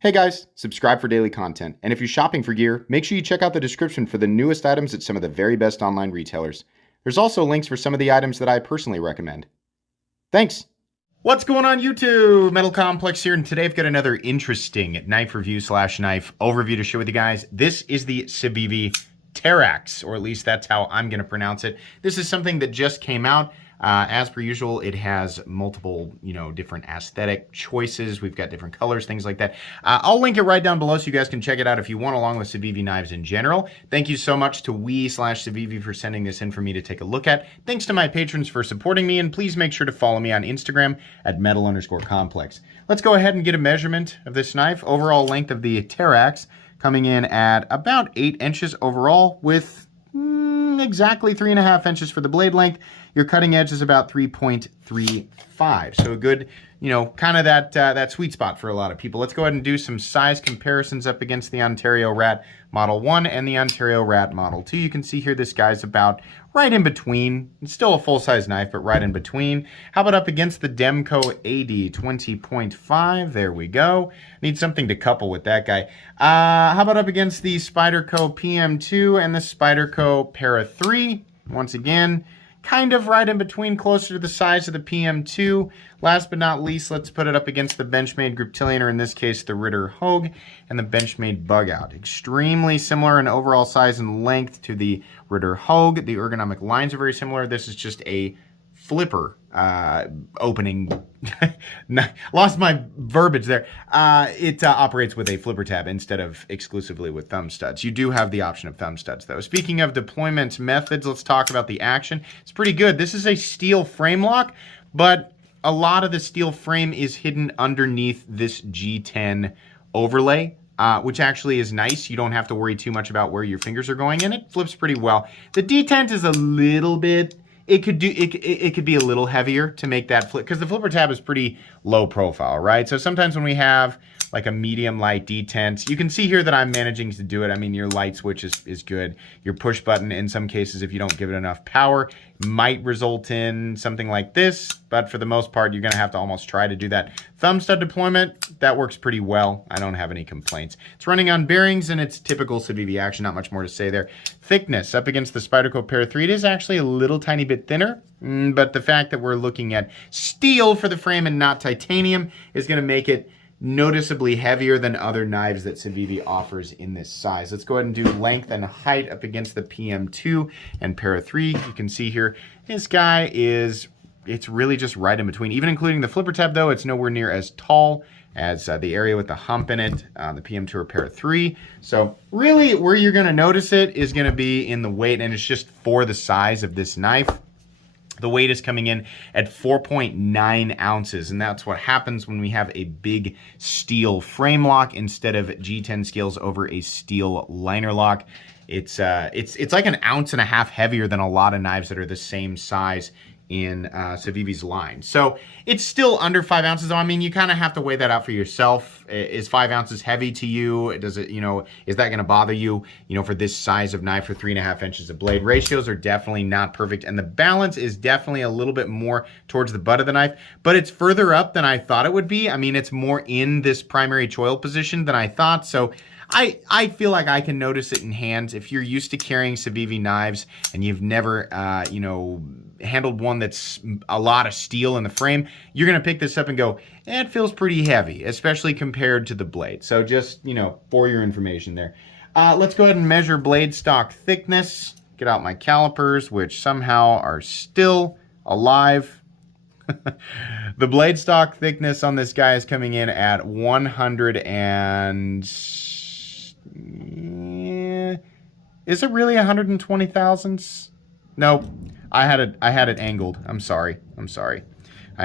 Hey guys, subscribe for daily content. And if you're shopping for gear, make sure you check out the description for the newest items at some of the very best online retailers. There's also links for some of the items that I personally recommend. Thanks! What's going on YouTube? Metal Complex here, and today I've got another interesting knife review slash knife overview to share with you guys. This is the Civivi Teraxe, or at least that's how I'm going to pronounce it. This is something that just came out. As per usual, it has multiple, different aesthetic choices. We've got different colors, things like that. I'll link it right down below so you guys can check it out if you want, along with Civivi knives in general. Thank you so much to we/Civivi for sending this in for me to take a look at. Thanks to my patrons for supporting me, and please make sure to follow me on Instagram at metal_complex. Let's go ahead and get a measurement of this knife. Overall length of the Teraxe coming in at about 8 inches overall, with exactly 3.5 inches for the blade length. Your cutting edge is about 3.35. So a good, kind of that sweet spot for a lot of people. Let's go ahead and do some size comparisons up against the Ontario Rat Model 1 and the Ontario Rat Model 2. You can see here this guy's about right in between. It's still a full-size knife, but right in between. How about up against the Demco AD 20.5? There we go. Need something to couple with that guy. How about up against the Spyderco PM2 and the Spyderco Para 3? Once again, kind of right in between, closer to the size of the PM2. Last but not least, let's put it up against the Benchmade Griptilian, or in this case, the Ritter Hogue, and the Benchmade Bug Out. Extremely similar in overall size and length to the Ritter Hogue. The ergonomic lines are very similar. This is just a flipper opening. Lost my verbiage there. It operates with a flipper tab instead of exclusively with thumb studs. You do have the option of thumb studs though. Speaking of deployment methods, let's talk about the action. It's pretty good. This is a steel frame lock, but a lot of the steel frame is hidden underneath this G10 overlay, which actually is nice. You don't have to worry too much about where your fingers are going, and it flips pretty well. The D10 is a little bit, it could be a little heavier to make that flip, because the flipper tab is pretty low profile, right? So sometimes when we have like a medium light detent, you can see here that I'm managing to do it. I mean, your light switch is good. Your push button, in some cases, if you don't give it enough power, might result in something like this, but for the most part, you're gonna have to almost try to do that. Thumb stud deployment, that works pretty well. I don't have any complaints. It's running on bearings, and it's typical Civivi action, not much more to say there. Thickness, up against the Spyderco Para 3, it is actually a little tiny bit thinner, but the fact that we're looking at steel for the frame and not titanium is gonna make it noticeably heavier than other knives that Civivi offers in this size. Let's go ahead and do length and height up against the PM2 and Para 3. You can see here, this guy it's really just right in between. Even including the flipper tab though, it's nowhere near as tall as the area with the hump in it, the PM2 or Para 3. So really where you're gonna notice it is gonna be in the weight, and it's just for the size of this knife. The weight is coming in at 4.9 ounces, and that's what happens when we have a big steel frame lock instead of G10 scales over a steel liner lock. It's like an ounce and a half heavier than a lot of knives that are the same size in Civivi's line. So it's still under 5 ounces though. I mean, you kind of have to weigh that out for yourself. Is 5 ounces heavy to you? Does it, is that going to bother you, for this size of knife for 3.5 inches of blade? Ratios are definitely not perfect, and the balance is definitely a little bit more towards the butt of the knife, but it's further up than I thought it would be. I mean, it's more in this primary choil position than I thought, so I feel like I can notice it in hands. If you're used to carrying Civivi knives and you've never, handled one that's a lot of steel in the frame, you're going to pick this up and go, it feels pretty heavy, especially compared to the blade. So just, for your information there. Let's go ahead and measure blade stock thickness. Get out my calipers, which somehow are still alive. The blade stock thickness on this guy is coming in at 100 and... is it really 120 thousandths? Nope. I had it angled. I'm sorry. I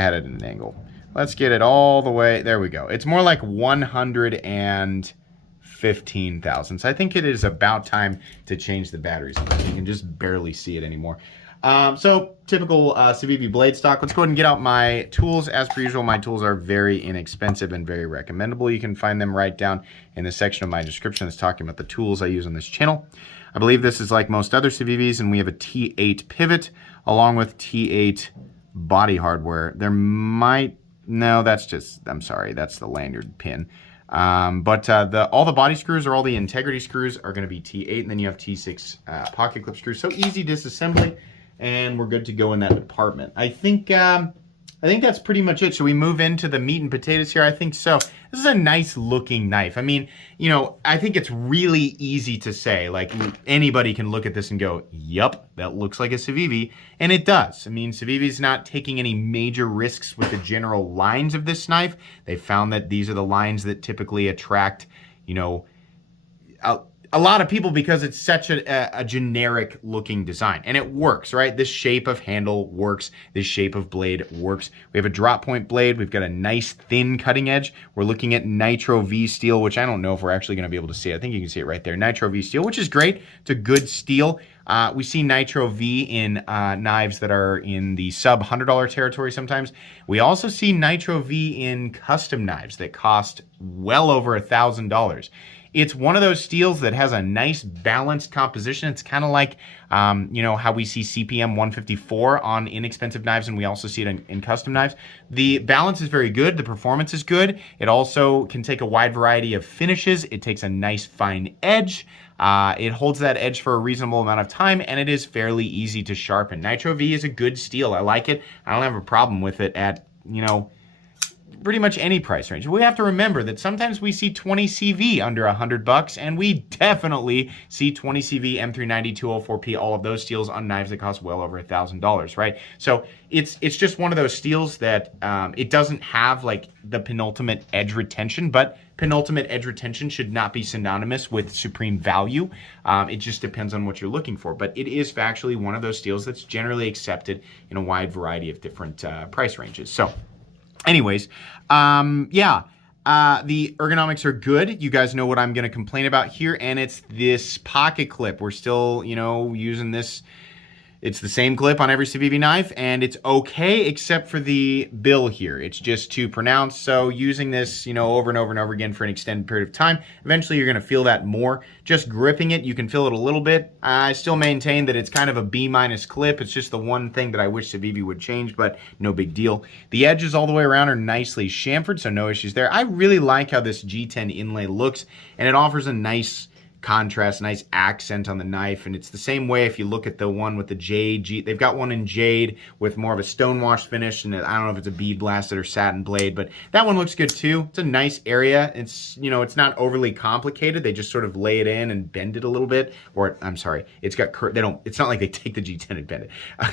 had it at an angle. Let's get it all the way. There we go. It's more like 115 thousandths. I think it is about time to change the batteries on it. You can just barely see it anymore. So typical Civivi blade stock. Let's go ahead and get out my tools. As per usual, my tools are very inexpensive and very recommendable. You can find them right down in the section of my description that's talking about the tools I use on this channel. I believe this is like most other Civivis, and we have a T8 pivot along with T8 body hardware. There might, no, that's just, I'm sorry, that's the lanyard pin. But all the body screws or all the integrity screws are going to be T8, and then you have T6 pocket clip screws. So easy disassembly, and we're good to go in that department. I think that's pretty much it. Should we move into the meat and potatoes here? I think so. This is a nice looking knife. I mean, you know, I think it's really easy to say, like, anybody can look at this and go, yup, that looks like a Civivi, and it does. I mean, Civivi's not taking any major risks with the general lines of this knife. They found that these are the lines that typically attract, you know, a lot of people because it's such a generic looking design, and it works, right? This shape of handle works. This shape of blade works. We have a drop point blade. We've got a nice thin cutting edge. We're looking at Nitro V steel, which I don't know if we're actually going to be able to see. I think you can see it right there. Nitro V steel, which is great. It's a good steel. We see Nitro V in knives that are in the sub $100 territory sometimes. We also see Nitro V in custom knives that cost well over $1,000. It's one of those steels that has a nice balanced composition. It's kind of like, you know, how we see CPM 154 on inexpensive knives, and we also see it in custom knives. The balance is very good. The performance is good. It also can take a wide variety of finishes. It takes a nice fine edge. It holds that edge for a reasonable amount of time, and it is fairly easy to sharpen. Nitro V is a good steel. I like it. I don't have a problem with it at, you know, pretty much any price range. We have to remember that sometimes we see 20 CV under $100, and we definitely see 20 CV, M390, 204P, all of those steels on knives that cost well over $1,000, right? So it's just one of those steels that it doesn't have like the penultimate edge retention, but penultimate edge retention should not be synonymous with supreme value. It just depends on what you're looking for, but it is factually one of those steels that's generally accepted in a wide variety of different price ranges. So anyways, yeah, the ergonomics are good. You guys know what I'm going to complain about here, and it's this pocket clip. We're still, you know, using this. It's the same clip on every Civivi knife, and it's okay except for the bill here. It's just too pronounced, so using this, you know, over and over and over again for an extended period of time, eventually you're going to feel that more. Just gripping it, you can feel it a little bit. I still maintain that it's kind of a B- clip. It's just the one thing that I wish Civivi would change, but no big deal. The edges all the way around are nicely chamfered, so no issues there. I really like how this G10 inlay looks, and it offers a nice contrast, nice accent on the knife. And it's the same way if you look at the one with the jade. They've got one in jade with more of a stonewash finish, and I don't know if it's a bead blasted or satin blade, but that one looks good too. It's a nice area. It's, you know, it's not overly complicated. They just sort of lay it in and bend it a little bit, or I'm sorry, it's got it's not like they take the G10 and bend it.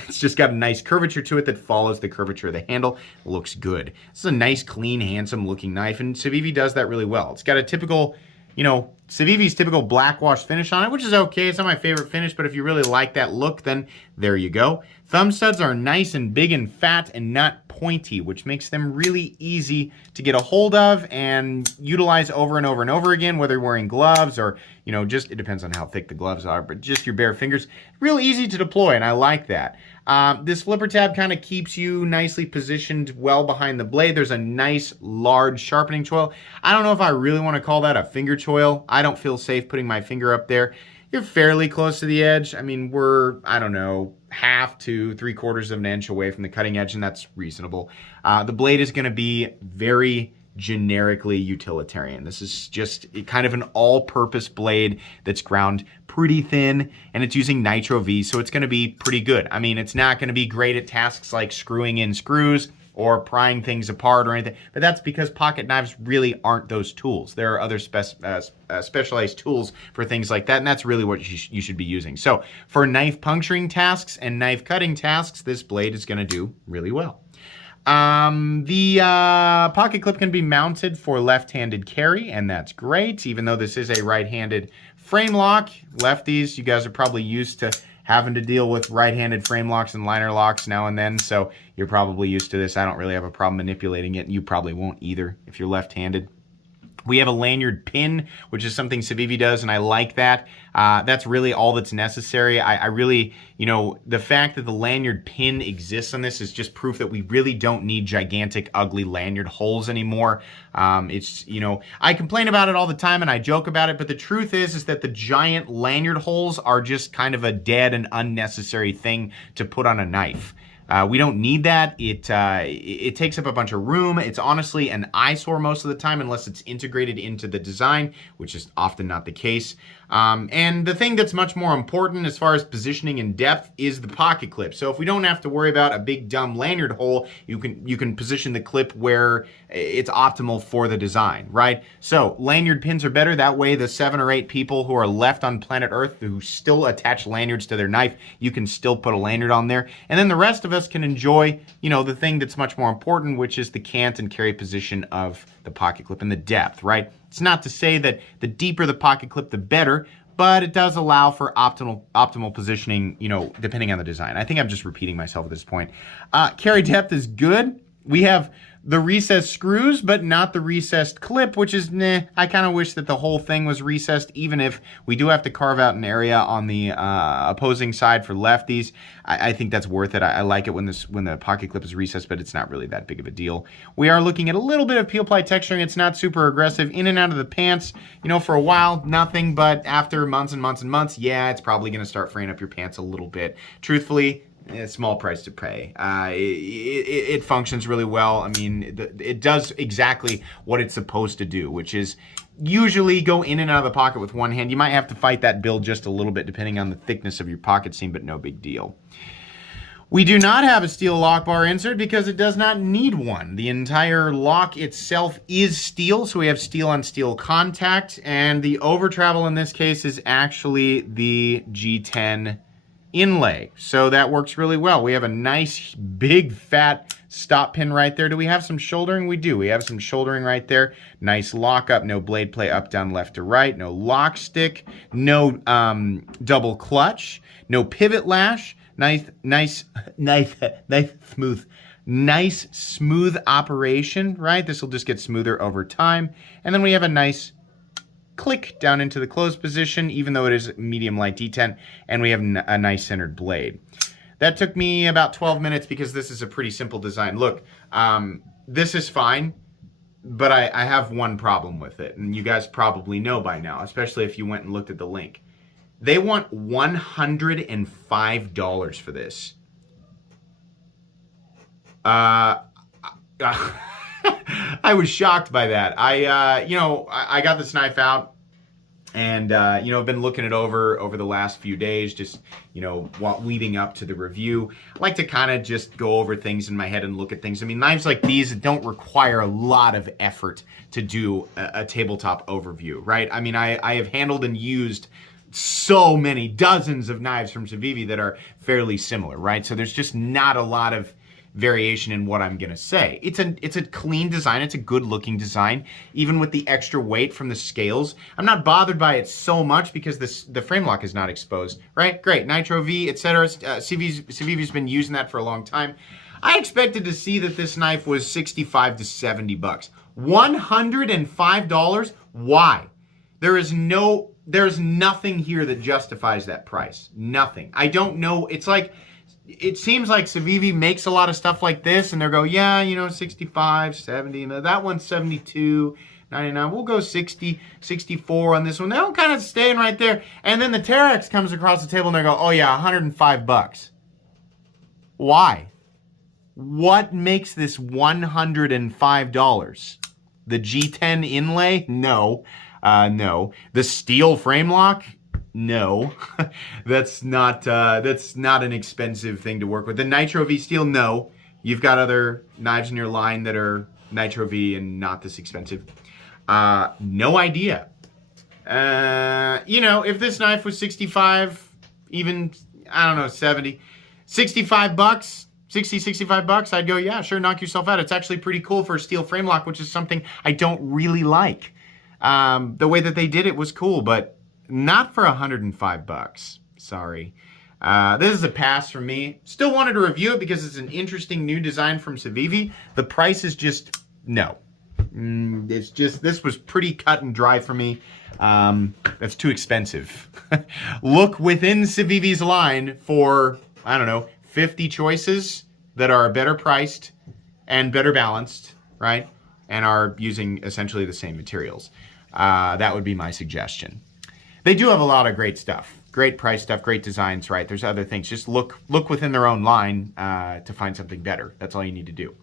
It's just got a nice curvature to it that follows the curvature of the handle. It looks good. This is a nice, clean, handsome looking knife, and Civivi does that really well. It's got a typical, you know, Civivi's typical black wash finish on it, which is okay. It's not my favorite finish, but if you really like that look, then there you go. Thumb studs are nice and big and fat and not pointy, which makes them really easy to get a hold of and utilize over and over and over again, whether you're wearing gloves or, you know, just, it depends on how thick the gloves are, but just your bare fingers. Real easy to deploy, and I like that. This flipper tab kind of keeps you nicely positioned well behind the blade. There's a nice, large sharpening choil. I don't know if I really want to call that a finger choil. I don't feel safe putting my finger up there. You're fairly close to the edge. I mean, we're, I don't know, 1/2 to 3/4 of an inch away from the cutting edge, and that's reasonable. The blade is going to be very generically utilitarian. This is just kind of an all-purpose blade that's ground pretty thin, and it's using Nitro V, so it's going to be pretty good. I mean, it's not going to be great at tasks like screwing in screws or prying things apart or anything, but that's because pocket knives really aren't those tools. There are other specialized tools for things like that, and that's really what you should be using. So for knife puncturing tasks and knife cutting tasks, this blade is going to do really well. The pocket clip can be mounted for left-handed carry, and that's great, even though this is a right-handed frame lock. Lefties, you guys are probably used to having to deal with right-handed frame locks and liner locks now and then, so you're probably used to this. I don't really have a problem manipulating it, and you probably won't either if you're left-handed. We have a lanyard pin, which is something Civivi does, and I like that. That's really all that's necessary. I really, you know, the fact that the lanyard pin exists on this is just proof that we really don't need gigantic, ugly lanyard holes anymore. It's, you know, I complain about it all the time and I joke about it, but the truth is that the giant lanyard holes are just kind of a dead and unnecessary thing to put on a knife. We don't need that. It takes up a bunch of room. It's honestly an eyesore most of the time unless it's integrated into the design, which is often not the case. And the thing that's much more important as far as positioning and depth is the pocket clip. So if we don't have to worry about a big dumb lanyard hole, you can position the clip where it's optimal for the design, right? So lanyard pins are better. That way the 7 or 8 people who are left on planet Earth who still attach lanyards to their knife, you can still put a lanyard on there. And then the rest of us can enjoy, you know, the thing that's much more important, which is the cant and carry position of the pocket clip and the depth, right? It's not to say that the deeper the pocket clip, the better, but it does allow for optimal positioning, you know, depending on the design. I think I'm just repeating myself at this point. Carry depth is good. We have the recessed screws, but not the recessed clip, which is, I kind of wish that the whole thing was recessed, even if we do have to carve out an area on the opposing side for lefties. I think that's worth it. I like it when the pocket clip is recessed, but it's not really that big of a deal. We are looking at a little bit of peel ply texturing. It's not super aggressive. In and out of the pants, you know, for a while, nothing, but after months and months and months, yeah, it's probably going to start fraying up your pants a little bit. Truthfully, a small price to pay. It functions really well. I mean, it does exactly what it's supposed to do, which is usually go in and out of the pocket with one hand. You might have to fight that build just a little bit depending on the thickness of your pocket seam, but no big deal. We do not have a steel lock bar insert because it does not need one. The entire lock itself is steel, so we have steel on steel contact, and the over travel in this case is actually the G10 inlay. So that works really well. We have a nice big fat stop pin right there. Do we have some shouldering? We do. We have some shouldering right there. Nice lockup, no blade play up, down, left to right, no lock stick, no double clutch, no pivot lash. Nice smooth operation, right? This will just get smoother over time. And then we have a nice click down into the closed position, even though it is medium light detent, and we have a nice centered blade. That took me about 12 minutes because this is a pretty simple design. Look, this is fine, but I have one problem with it, and you guys probably know by now, especially if you went and looked at the link. They want $105 for this. I was shocked by that. I got this knife out and, I've been looking it over the last few days, just, while leading up to the review. I like to kind of just go over things in my head and look at things. I mean, knives like these don't require a lot of effort to do a tabletop overview, right? I mean, I have handled and used so many dozens of knives from Civivi that are fairly similar, right? So there's just not a lot of variation in what I'm gonna say. It's a clean design. It's a good looking design, even with the extra weight from the scales. I'm not bothered by it so much because the frame lock is not exposed, right? Great, Nitro V, etc. Civivi's been using that for a long time. I expected to see that this knife was 65 to 70 bucks. $105? Why? There's nothing here that justifies that price. Nothing. I don't know. It seems like Civivi makes a lot of stuff like this and they'll go, yeah, 65, 70, that one's 72, 99. We'll go 60, 64 on this one. They're all kind of staying right there. And then the Teraxe comes across the table and they go, oh yeah, 105 bucks. Why? What makes this $105? The G10 inlay? No. No. The steel frame lock? No. That's not an expensive thing to work with. The Nitro V steel? No. You've got other knives in your line that are Nitro V and not this expensive. No idea. If this knife was 65, even, I don't know, 70, 65 bucks, 60, 65 bucks, I'd go, yeah, sure, knock yourself out. It's actually pretty cool for a steel frame lock, which is something I don't really like. The way that they did it was cool, but not for 105 bucks. Sorry. This is a pass from me. Still wanted to review it because it's an interesting new design from Civivi. The price is just, no. It's just, this was pretty cut and dry for me. That's too expensive. Look within Civivi's line for, I don't know, 50 choices that are better priced and better balanced, right? And are using essentially the same materials. That would be my suggestion. They do have a lot of great stuff. Great price stuff, great designs, right? There's other things. Just look within their own line to find something better. That's all you need to do.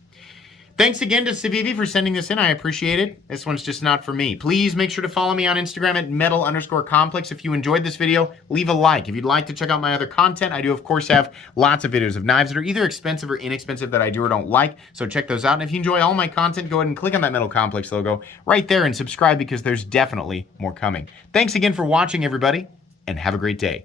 Thanks again to Civivi for sending this in. I appreciate it. This one's just not for me. Please make sure to follow me on Instagram at metal_complex. If you enjoyed this video, leave a like. If you'd like to check out my other content, I do, of course, have lots of videos of knives that are either expensive or inexpensive that I do or don't like. So check those out. And if you enjoy all my content, go ahead and click on that Metal Complex logo right there and subscribe because there's definitely more coming. Thanks again for watching, everybody, and have a great day.